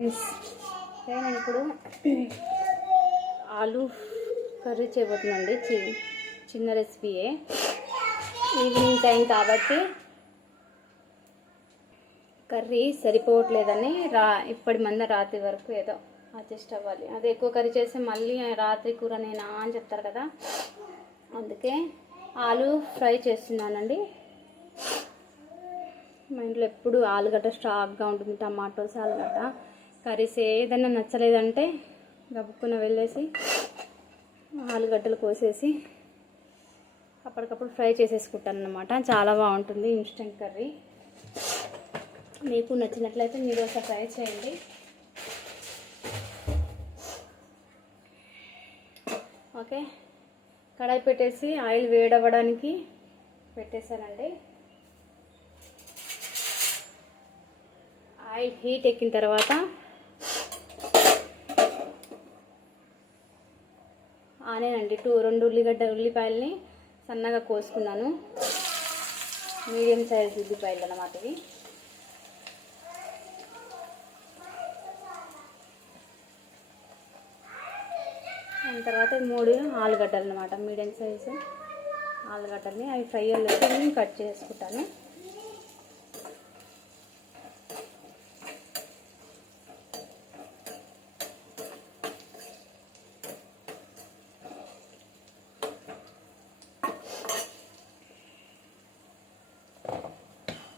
నేను ఇప్పుడు ఆలు కర్రీ చేయబోతున్నాండి చి చిన్న రెసిపీయే. ఈవినింగ్ టైం కాబట్టి కర్రీ సరిపోవట్లేదని రా ఇప్పటి మంది రాత్రి వరకు ఏదో అడ్జస్ట్ అవ్వాలి. అదే ఎక్కువ కర్రీ చేస్తే మళ్ళీ రాత్రి కూర నేనా అని చెప్తారు కదా. అందుకే ఆలు ఫ్రై చేస్తున్నానండి. మా ఇంట్లో ఎప్పుడు ఆలుగడ్డ స్టాక్గా ఉంటుంది టమాటోస్ ఆలుగడ్డ. కర్రీస్ ఏదైనా నచ్చలేదంటే గబుక్కున వెళ్ళేసి ఆలుగడ్డలు కోసేసి అప్పటికప్పుడు ఫ్రై చేసేసుకుంటాను అనమాట చాలా బాగుంటుంది ఇన్స్టెంట్ కర్రీ. మీకు నచ్చినట్లయితే మీరు ఒకసారి ట్రై చేయండి. ఓకే. కడాయి పెట్టేసి ఆయిల్ వేడవ్వడానికి పెట్టేశానండి. ఆయిల్ హీట్ ఎక్కిన తర్వాత బాగానేనండి. టూ రెండు ఉల్లిగడ్డ ఉల్లిపాయలని సన్నగా కోసుకున్నాను. మీడియం సైజ్ ఉల్లిపాయలు అన్నమాట ఇవి. దాని తర్వాత మూడు ఆలుగడ్డలు అనమాట మీడియం సైజు ఆలుగడ్డల్ని అవి ఫ్రై అయ్యేసి కట్ చేసుకుంటాను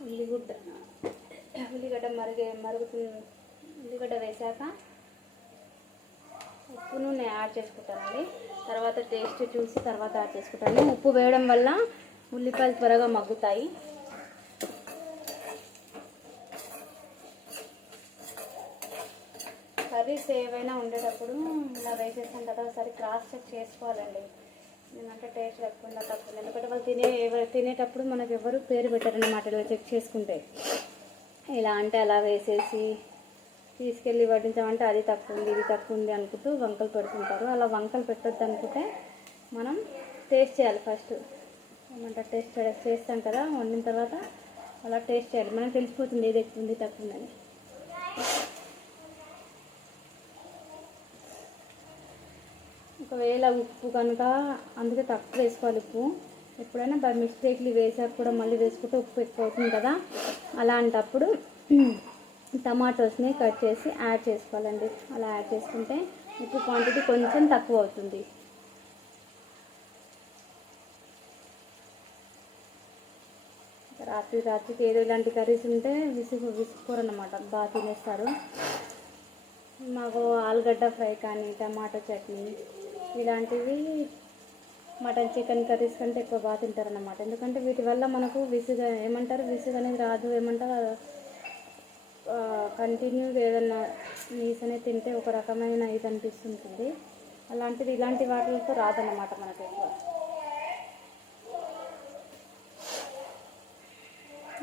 ఉల్లిగడ్డ ఉల్లిగడ్డ మరిగే మరుగుతుంది ఉల్లిగడ్డ వేసాక ఉప్పు నూనె యాడ్ చేసుకుంటానండి. తర్వాత టేస్ట్ చూసి తర్వాత యాడ్ చేసుకుంటాను. ఉప్పు వేయడం వల్ల ఉల్లిపాయలు త్వరగా మగ్గుతాయి. కర్రీస్ ఏవైనా ఉండేటప్పుడు ఇలా వేసేస్తాం కదా ఒకసారి క్రాస్ చెక్ చేసుకోవాలండి. ఎందుకంటే టేస్ట్ లేకుండా తప్పదు ఎందుకంటే వాళ్ళు తినే తినేటప్పుడు మనకు ఎవరు పేరు పెట్టారన్నమాట ఇలా చెక్ చేసుకుంటే. ఇలా అంటే అలా వేసేసి తీసుకెళ్ళి వడ్డించామంటే అది తక్కువ ఉంది ఇది తక్కువ ఉంది అనుకుంటూ వంకలు పెడుతుంటారు. అలా వంకలు పెట్టొద్దు అనుకుంటే మనం టేస్ట్ చేయాలి ఫస్ట్. ఏమంటారు? టేస్ట్ చేస్తాం కదా వండిన తర్వాత అలా టేస్ట్ చేయాలి. మనకు తెలిసిపోతుంది ఏది ఎక్కువ ఉంది తక్కువ ఉందని ఒకవేళ ఉప్పు కనుక అందుకే తక్కువ వేసుకోవాలి ఉప్పు. ఎప్పుడైనా బై మిస్టేక్లీ వేసాక కూడా మళ్ళీ వేసుకుంటే ఉప్పు ఎక్కువ అవుతుంది కదా? అలాంటప్పుడు టమాటోస్ని కట్ చేసి యాడ్ చేసుకోవాలండి. అలా యాడ్ చేసుకుంటే ఉప్పు క్వాంటిటీ కొంచెం తక్కువ అవుతుంది రాత్రి రాత్రికి ఏదో ఇలాంటి కర్రీస్ ఉంటే విసుగు విసుక్కోరన్నమాట బాగా తినేస్తారు. మాకు ఆలుగడ్డ ఫ్రై కానీ టమాటో చట్నీ ఇలాంటివి మటన్ చికెన్ కర్రీస్ కంటే ఎక్కువ బాగా తింటారన్నమాట. ఎందుకంటే వీటి వల్ల మనకు విసుగు ఏమంటారు? విసుగు అనేది రాదు. ఏమంటారు? కంటిన్యూ ఏదన్నా నీస్ అనేది తింటే ఒక రకమైన ఇది అనిపిస్తుంటుంది. అలాంటిది ఇలాంటి వాటితో రాదన్నమాట మనకు ఎక్కువ.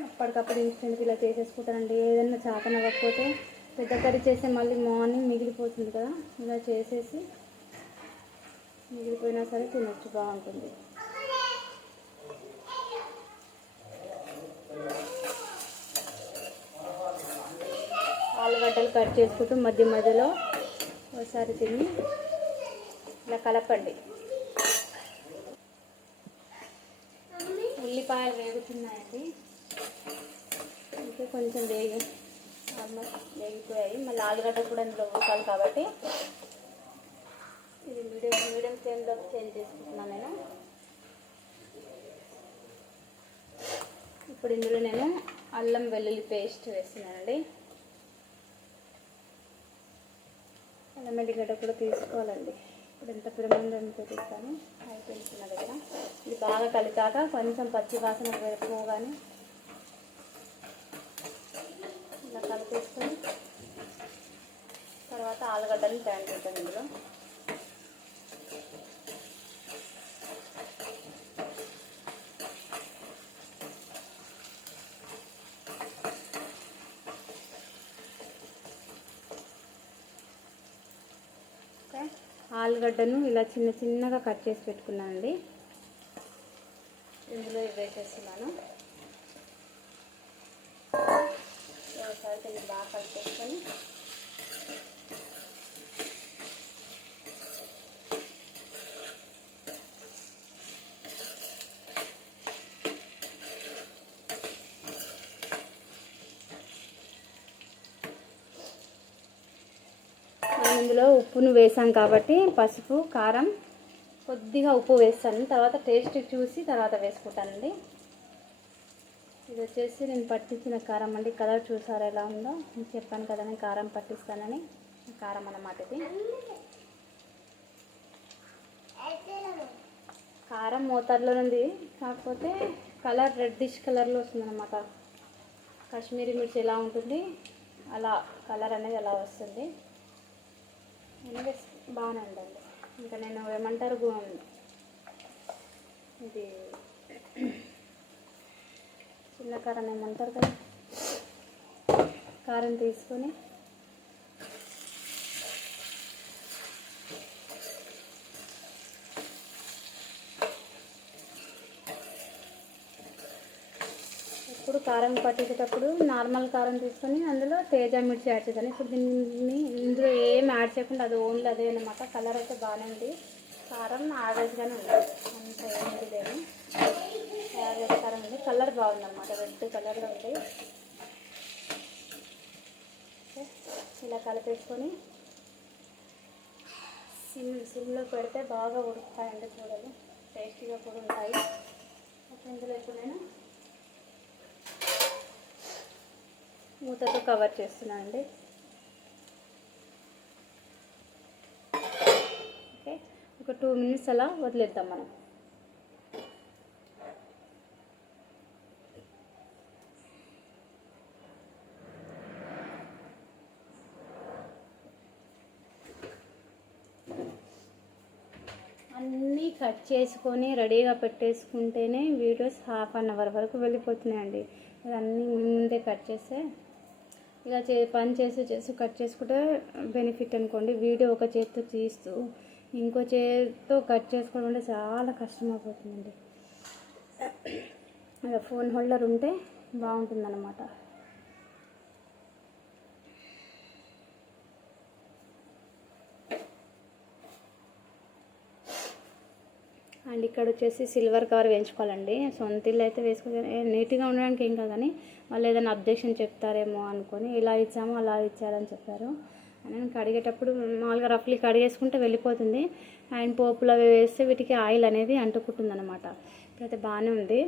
అప్పటికప్పుడు ఇన్స్టెంట్ ఇలా చేసేసుకుంటానండి. ఏదైనా చాతనవ్వకపోతే పెద్ద కర్రీ చేస్తే మళ్ళీ మార్నింగ్ మిగిలిపోతుంది కదా. ఇలా చేసేసి మిగిలిపోయినా సరే తినొచ్చు బాగుంటుంది. ఆలుగడ్డలు కట్ చేసుకుంటూ మధ్య మధ్యలో ఒకసారి తిని ఇలా కలపండి. ఉల్లిపాయలు వేగుతున్నాయండి. ఇంకా కొంచెం వేగి ఆల్మోస్ట్ వేగిపోయాయి. మళ్ళీ ఆలుగడ్డ కూడా అందులో ఉడకాలి కాబట్టి ఇది మీడియం మీడియం ఫ్లేమ్లో చేంజ్ చేసుకుంటున్నాను నేను. ఇప్పుడు ఇందులో నేను అల్లం వెల్లుల్లి పేస్ట్ వేస్తున్నానండి. అల్లం వెల్లిగడ్డ కూడా తీసుకోవాలండి. ఇప్పుడు ఎంత పిరమందని చూపిస్తాను అయిపోయింది నా దగ్గర. ఇది బాగా కలిపాక కొంచెం పచ్చి వాసన పోగానే ఇలా కలిపేసుకొని తర్వాత ఆలుగడ్డని తయారు చేద్దాం ఇందులో ఓకే ఆలుగడ్డను ఇలా చిన్న చిన్నగా కట్ చేసి పెట్టుకున్నానండి. ఇందులో ఇవి వేసేస్తున్నాను ఒకసారి బాగా బాగా చేసుకొని ఇందులో ఉప్పును వేసాం కాబట్టి పసుపు కారం కొద్దిగా ఉప్పు వేస్తాను. తర్వాత టేస్ట్ చూసి తర్వాత వేసుకుంటానండి. ఇది వచ్చేసి నేను పట్టించిన కారం అండి. కలర్ చూసారా ఎలా ఉందో? నేను చెప్పాను కదా నేను కారం పట్టిస్తానని. కారం అన్నమాట ఇది. కారం మోతాదులో ఉంది. కాకపోతే కలర్ రెడ్డిష్ కలర్లో వస్తుందన్నమాట. కాశ్మీరీ మిర్చి ఎలా ఉంటుంది? అలా కలర్ అనేది అలా వస్తుంది. ఎనీవేస్ బాగానే ఉందండి. ఇంకా నేను ఏమంటారు ఇది చిన్న కారం ఏమంటారు కదా? కారం తీసుకొని ఇప్పుడు కారం పట్టేటప్పుడు నార్మల్ కారం తీసుకొని అందులో తేజ మిర్చి యాడ్ చేశాను. ఇప్పుడు దీన్ని ఇందులో ఏం యాడ్ చేయకుండా అది ఓన్లీ అదే అనమాట కలర్ అయితే బాగానే ఉంది. కారం యావరేజ్గానే ఉంది. అంత ఏంటి లేదు. యావరేజ్ కారం ఉంది. కలర్ బాగుందన్నమాట. రెడ్ కలర్లో ఉంది. ఇలా కలిపేసుకొని సిమ్ సిమ్లో పెడితే బాగా ఉడుకుతాయండి చూడాలి టేస్టీగా కూడా ఉంటాయి. ఇందులో ఇప్పుడు నేను మూతతో కవర్ చేస్తున్నానండి ఓకే ఒక టూ మినిట్స్ అలా వదిలేద్దాం మనం. అన్నీ కట్ చేసుకొని రెడీగా పెట్టేసుకుంటేనే వీడియోస్ హాఫ్ అన్ అవర్ వరకు వెళ్ళిపోతున్నాయండి. ఇవన్నీ ముందే కట్ చేస్తే ఇలా చే పని చేసి చేసి కట్ చేసుకుంటే బెనిఫిట్ అనుకోండి. వీడియో ఒక చేతితో తీస్తూ ఇంకో చేతితో కట్ చేసుకోవడం అంటే చాలా కష్టం అయిపోతుందండి ఇలా ఫోన్ హోల్డర్ ఉంటే బాగుంటుందన్నమాట. అండ్ ఇక్కడ వచ్చేసి సిల్వర్ కవర్ వేయించుకోవాలండి. సొంత ఇల్లు అయితే వేసుకోవాలి నీట్గా ఉండడానికి ఏం కాదు కానీ వాళ్ళు ఏదైనా అబ్జెక్షన్ చెప్తారేమో అనుకొని ఇలా ఇచ్చాము అలా ఇచ్చారని చెప్పారు. అని కడిగేటప్పుడు మామూలుగా రఫ్లీ కడిగేసుకుంటే వెళ్ళిపోతుంది. అండ్ పోపులో అవి వేస్తే వీటికి ఆయిల్ అనేది అంటుకుంటుంది అనమాట ఇప్పుడైతే బాగానే ఉంది.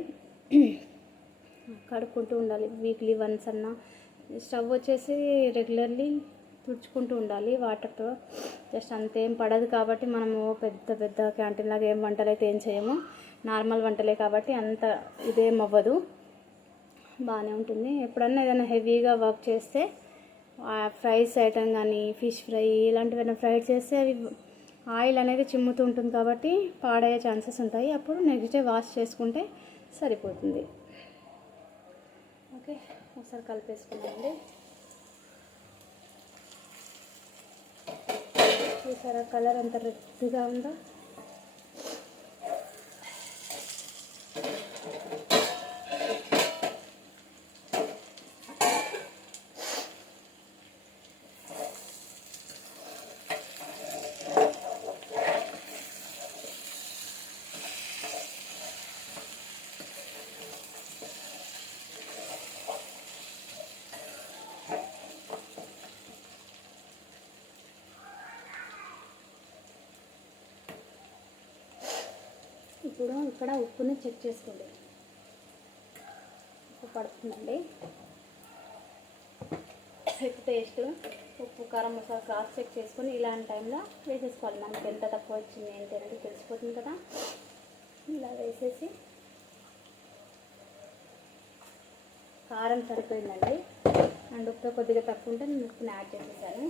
కడుక్కుంటూ ఉండాలి. వీక్లీ వన్స్ అన్న స్టవ్ వచ్చేసి రెగ్యులర్లీ తుడుచుకుంటూ ఉండాలి. వాటర్తో జస్ట్ అంతేం పడదు కాబట్టి మనము పెద్ద పెద్ద క్యాంటీన్ లాగా ఏం వంటలు అయితే ఏం చేయము. నార్మల్ వంటలే కాబట్టి అంత ఇదేం అవ్వదు. బాగానే ఉంటుంది. ఎప్పుడన్నా ఏదైనా హెవీగా వర్క్ చేస్తే ఫ్రైస్ ఐటమ్ కానీ ఫిష్ ఫ్రై ఇలాంటివైనా ఫ్రై చేస్తే అవి ఆయిల్ అనేది చిమ్ముతూ ఉంటుంది కాబట్టి పాడయ్యే ఛాన్సెస్ ఉంటాయి. అప్పుడు నెక్స్ట్ డే వాష్ చేసుకుంటే సరిపోతుంది. ఓకే ఒకసారి కలిపేసుకున్నామండి చూసారా కలర్ ఎంత రెడ్గా ఉందో? ఇప్పుడు ఇక్కడ ఉప్పుని చెక్ చేసుకోండి. ఉప్పు పడుతుందండి. ఉప్పు టేస్ట్ ఉప్పు కారం మసాలా క్రాస్ చెక్ చేసుకొని ఇలాంటి టైంలో వేసేసుకోవాలి. మనకి ఎంత తక్కువ వచ్చింది ఏంటి అనేది తెలిసిపోతుంది కదా. ఇలా వేసేసి కారం సరిపోయిందండి. అండ్ ఉప్పు కొద్దిగా తక్కువ ఉంటే నేను ఉప్పుని యాడ్ చేసేసాను.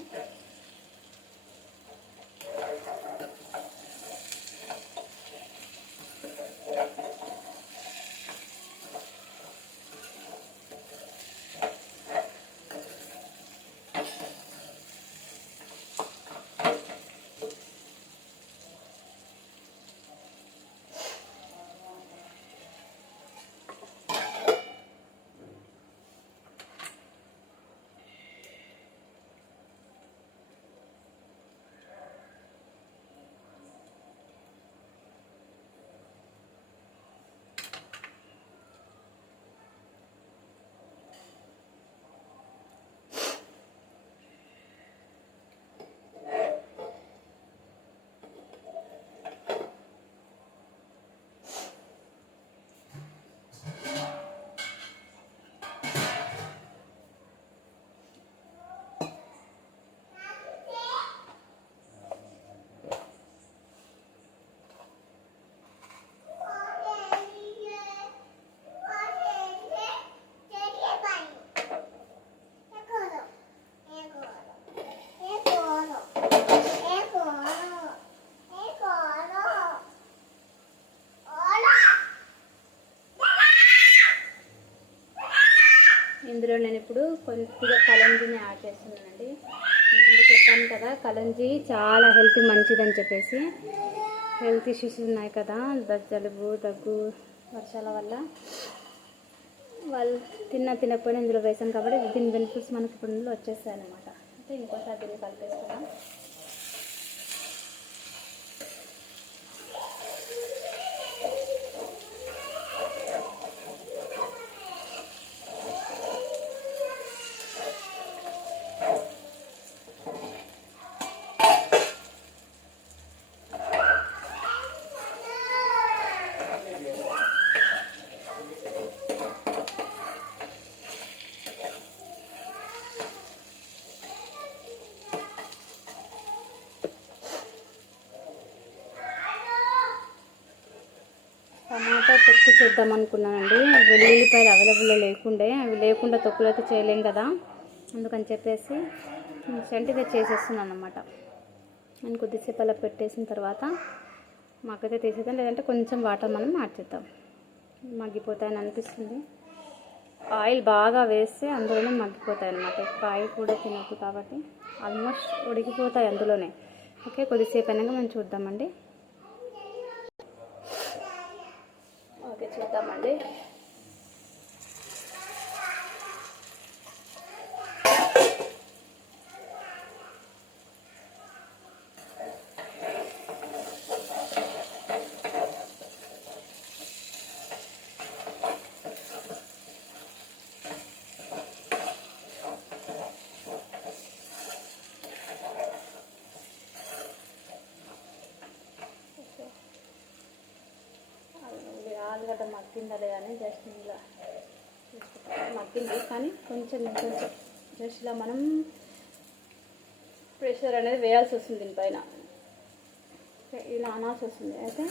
అందులో నేను ఇప్పుడు కొద్దిగా కలంజీని యాడ్ చేస్తున్నానండి. చెప్పాను కదా కలంజీ చాలా హెల్త్ మంచిదని చెప్పేసి. హెల్త్ ఇష్యూస్ ఉన్నాయి కదా జలుబు దగ్గు వర్షాల వల్ల. వాళ్ళు తిన్న తినకపోయినా ఇందులో వేసాం కాబట్టి దీని బెనిఫిట్స్ మనకి ఇప్పుడు ఇందులో వచ్చేస్తాయి అనమాట అయితే ఇంకోసారి దీన్ని కలిపేసుకున్నాం టమాటా తొక్కు చేద్దాం అనుకున్నానండి. వెల్లుల్లిపాయలు అవైలబుల్లో లేకుండే అవి లేకుండా తొక్కులు అయితే చేయలేం కదా. అందుకని చెప్పేసి సెంటిగా చేసేస్తున్నాను అనమాట నేను కొద్దిసేపు అలా పెట్టేసిన తర్వాత మాకైతే తీసేద్దాం. లేదంటే కొంచెం వాటర్ మనం మార్చేద్దాం. మగ్గిపోతాయని అనిపిస్తుంది. ఆయిల్ బాగా వేస్తే అందులోనే మగ్గిపోతాయి అనమాట ఆయిల్ కూడా తినొద్దు కాబట్టి ఆల్మోస్ట్ ఉడికిపోతాయి అందులోనే. ఓకే కొద్దిసేపు అయినాక మనం చూద్దామండి. ఓకే చూద్దామండి మగ్గిందలే మగ్గిందా లేదా అని జస్ట్ ఇలా మగ్గింది కానీ కొంచెం కొంచెం. జస్ట్ ఇలా మనం ప్రెషర్ అనేది వేయాల్సి వస్తుంది దీనిపైన. ఇలా అనాల్సి వస్తుంది. అయితే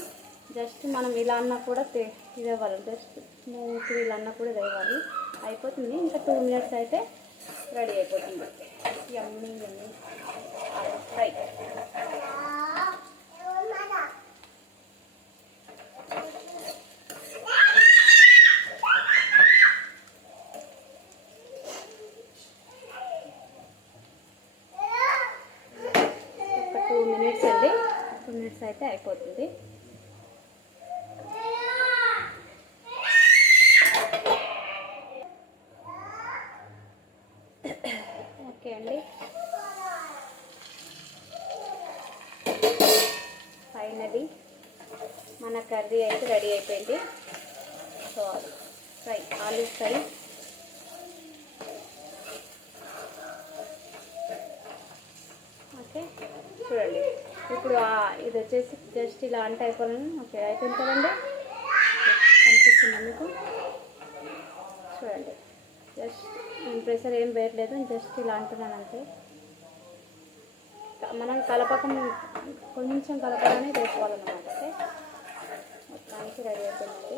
జస్ట్ మనం ఇలా అన్నా కూడా తే ఇది జస్ట్ మూడు ఇలా అన్నా కూడా ఇది అయిపోతుంది. ఇంకా టూ మినిట్స్ అయితే రెడీ అయిపోతుంది యమ్మీ యమ్మీ ఫ్రై ఒక టూ మినిట్స్ అండి టూ మినిట్స్ అయితే అయిపోతుంది చేయండి అండి ఫైనలీ మన కర్రీ అయితే రెడీ అయిపోయింది. సో ఫ్రై ఆలూ ఫ్రై. ఓకే చూడండి. ఇప్పుడు ఇది వచ్చేసి జస్ట్ ఇలా అంటే అయిపోవాలని ఓకే అయిపోయింది కదండి? కనిపిస్తుంది మీకు? జస్ట్ నేను ప్రెషర్ ఏం వేయట్లేదు జస్ట్ ఇలా అంటున్నాను అంతే. మనం కలపకం కొంచెం కలపగానే వేసుకోవాలన్నమాట ఓకే? మొత్తానికి రెడీ అయిపోయిందండి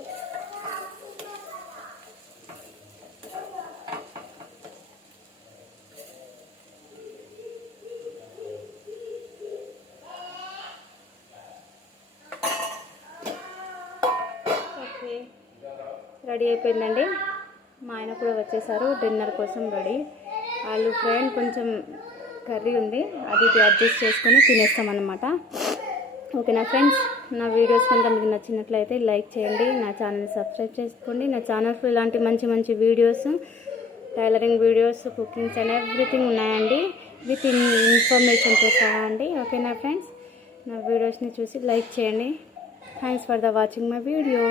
ఓకే. రెడీ అయిపోయిందండి? మా ఆయన కూడా వచ్చేసారు డిన్నర్ కోసం రెడీ. ఆలు ఫ్రై అండ్ కొంచెం కర్రీ ఉంది అది అడ్జస్ట్ చేసుకొని తినేస్తామన్నమాట. ఓకేనా ఫ్రెండ్స్? నా వీడియోస్ కనుక మీకు నచ్చినట్లయితే లైక్ చేయండి నా ఛానల్ని సబ్స్క్రైబ్ చేసుకోండి. నా ఛానల్స్ ఇలాంటి మంచి మంచి videos tailoring videos cookings and everything ఉన్నాయండి. విత్ ఇన్ ఇన్ఫర్మేషన్తో సహా అండి ఓకేనా ఫ్రెండ్స్? నా వీడియోస్ని చూసి లైక్ చేయండి. Thanks for the watching my video.